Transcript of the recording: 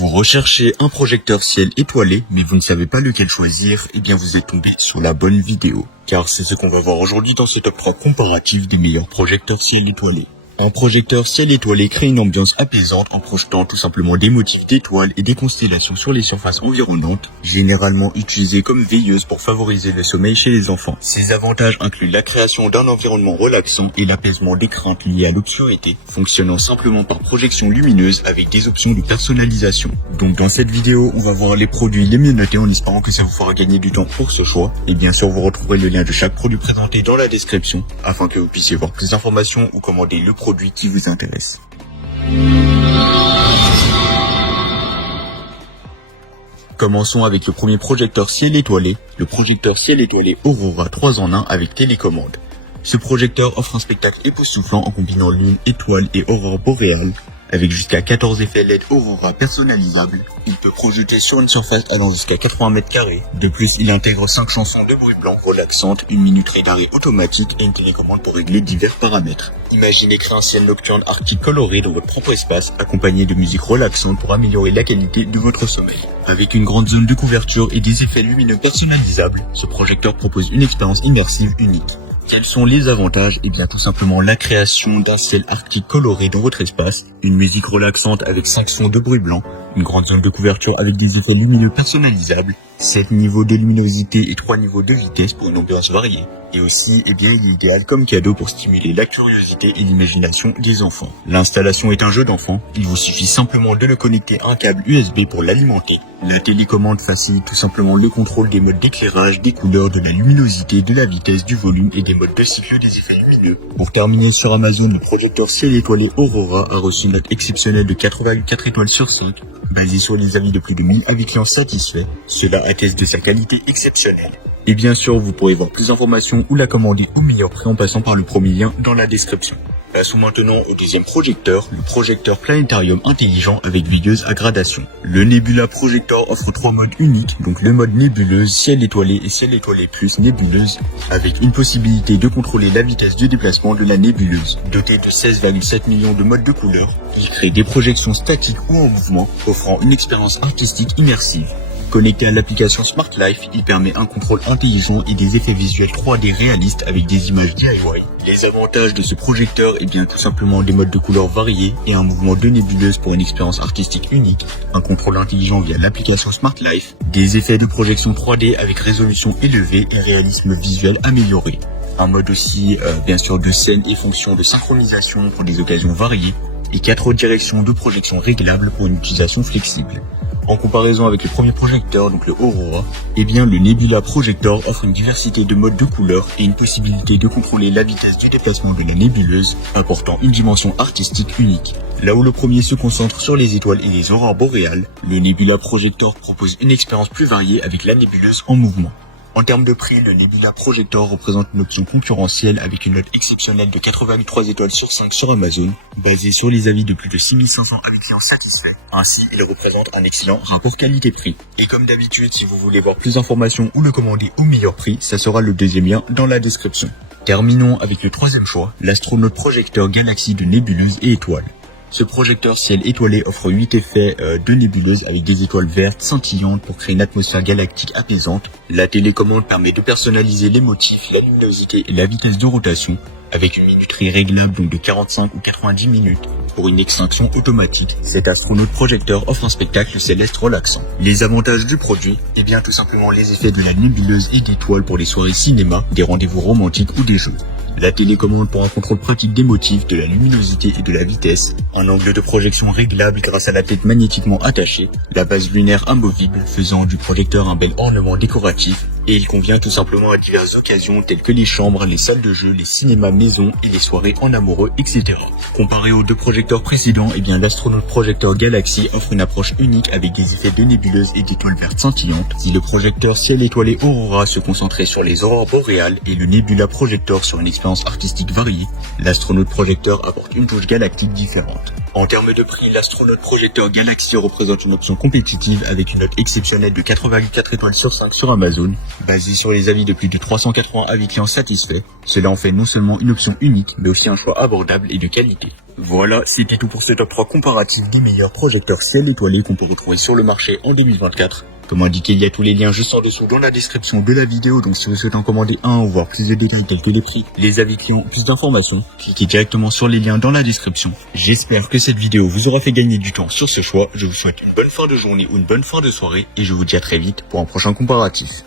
Vous recherchez un projecteur ciel étoilé, mais vous ne savez pas lequel choisir, eh bien vous êtes tombé sur la bonne vidéo. Car c'est ce qu'on va voir aujourd'hui dans ce top 3 comparatif des meilleurs projecteurs ciel étoilé. Un projecteur ciel étoilé crée une ambiance apaisante en projetant tout simplement des motifs d'étoiles et des constellations sur les surfaces environnantes, généralement utilisées comme veilleuses pour favoriser le sommeil chez les enfants. Ces avantages incluent la création d'un environnement relaxant et l'apaisement des craintes liées à l'obscurité, fonctionnant simplement par projection lumineuse avec des options de personnalisation. Donc dans cette vidéo, on va voir les produits les mieux notés en espérant que ça vous fera gagner du temps pour ce choix. Et bien sûr, vous retrouverez le lien de chaque produit présenté dans la description afin que vous puissiez voir plus d'informations ou commander le produit qui vous intéresse. Commençons avec le premier projecteur ciel étoilé, le projecteur ciel étoilé Aurora 3 en 1 avec télécommande. Ce projecteur offre un spectacle époustouflant en combinant lune, étoile et aurore boréale. Avec jusqu'à 14 effets LED Aurora personnalisables, il peut projeter sur une surface allant jusqu'à 80 mètres carrés. De plus, il intègre 5 chansons de bruit blanc relaxantes, une minuterie d'arrêt automatique et une télécommande pour régler divers paramètres. Imaginez créer un ciel nocturne arctique coloré dans votre propre espace, accompagné de musique relaxante pour améliorer la qualité de votre sommeil. Avec une grande zone de couverture et des effets lumineux personnalisables, ce projecteur propose une expérience immersive unique. Quels sont les avantages? Eh bien tout simplement la création d'un ciel arctique coloré dans votre espace, une musique relaxante avec 5 sons de bruit blanc, une grande zone de couverture avec des effets lumineux personnalisables, 7 niveaux de luminosité et 3 niveaux de vitesse pour une ambiance variée. Et aussi, eh bien, il est idéal comme cadeau pour stimuler la curiosité et l'imagination des enfants. L'installation est un jeu d'enfant, il vous suffit simplement de le connecter à un câble USB pour l'alimenter. La télécommande facilite tout simplement le contrôle des modes d'éclairage, des couleurs, de la luminosité, de la vitesse, du volume et des modes de cycle des effets lumineux. Pour terminer sur Amazon, le projecteur ciel étoilé Aurora a reçu une note exceptionnelle de 4,4 étoiles sur 5, basée sur les avis de plus de 1000 avis clients satisfaits. Cela atteste de sa qualité exceptionnelle. Et bien sûr, vous pourrez voir plus d'informations ou la commander au meilleur prix en passant par le premier lien dans la description. Passons maintenant au deuxième projecteur, le projecteur planétarium intelligent avec veilleuse à gradation. Le Nebula Projector offre 3 modes uniques, donc le mode nébuleuse, ciel étoilé et ciel étoilé plus nébuleuse, avec une possibilité de contrôler la vitesse de déplacement de la nébuleuse. Doté de 16,7 millions de modes de couleurs, il crée des projections statiques ou en mouvement, offrant une expérience artistique immersive. Connecté à l'application Smart Life, il permet un contrôle intelligent et des effets visuels 3D réalistes avec des images DIY. Les avantages de ce projecteur, eh bien tout simplement des modes de couleurs variés et un mouvement de nébuleuse pour une expérience artistique unique, un contrôle intelligent via l'application Smart Life, des effets de projection 3D avec résolution élevée et réalisme visuel amélioré. Un mode aussi, bien sûr, de scène et fonction de synchronisation pour des occasions variées et 4 directions de projection réglables pour une utilisation flexible. En comparaison avec le premier projecteur, donc le Aurora, eh bien le Nebula Projector offre une diversité de modes de couleurs et une possibilité de contrôler la vitesse du déplacement de la nébuleuse, apportant une dimension artistique unique. Là où le premier se concentre sur les étoiles et les aurores boréales, le Nebula Projector propose une expérience plus variée avec la nébuleuse en mouvement. En termes de prix, le Nebula Projector représente une option concurrentielle avec une note exceptionnelle de 4,3 étoiles sur 5 sur Amazon, basée sur les avis de plus de 6500 clients satisfaits. Ainsi, il représente un excellent rapport qualité-prix. Et comme d'habitude, si vous voulez voir plus d'informations ou le commander au meilleur prix, ça sera le deuxième lien dans la description. Terminons avec le troisième choix, l'astronaute projecteur Galaxy de nébuleuses et étoiles. Ce projecteur ciel étoilé offre 8 effets de nébuleuse avec des étoiles vertes scintillantes pour créer une atmosphère galactique apaisante. La télécommande permet de personnaliser les motifs, la luminosité et la vitesse de rotation avec une minuterie réglable donc de 45 ou 90 minutes. Pour une extinction automatique, cet astronaute projecteur offre un spectacle céleste relaxant. Les avantages du produit, eh bien tout simplement les effets de la nébuleuse et d'étoiles pour les soirées cinéma, des rendez-vous romantiques ou des jeux. La télécommande pour un contrôle pratique des motifs, de la luminosité et de la vitesse, un angle de projection réglable grâce à la tête magnétiquement attachée, la base lunaire amovible faisant du projecteur un bel ornement décoratif, et il convient tout simplement à diverses occasions telles que les chambres, les salles de jeu, les cinémas maison et les soirées en amoureux, etc. Comparé aux deux projecteurs précédents, eh bien l'astronaute projecteur Galaxy offre une approche unique avec des effets de nébuleuse et d'étoiles vertes scintillantes. Si le projecteur ciel étoilé Aurora se concentrait sur les aurores boréales et le Nebula Projector sur une expérience artistique variée, l'astronaute projecteur apporte une touche galactique différente. En termes de prix, l'astronaute projecteur Galaxy représente une option compétitive avec une note exceptionnelle de 4,4 étoiles sur 5 sur Amazon, basée sur les avis de plus de 380 avis clients satisfaits. Cela en fait non seulement une option unique, mais aussi un choix abordable et de qualité. Voilà, c'était tout pour ce top 3 comparatif des meilleurs projecteurs ciel étoilé qu'on peut retrouver sur le marché en 2024. Comme indiqué, il y a tous les liens juste en dessous dans la description de la vidéo, donc si vous souhaitez en commander un ou voir plus de détails tels que les prix, les avis clients, plus d'informations, cliquez directement sur les liens dans la description. J'espère que cette vidéo vous aura fait gagner du temps sur ce choix. Je vous souhaite une bonne fin de journée ou une bonne fin de soirée et je vous dis à très vite pour un prochain comparatif.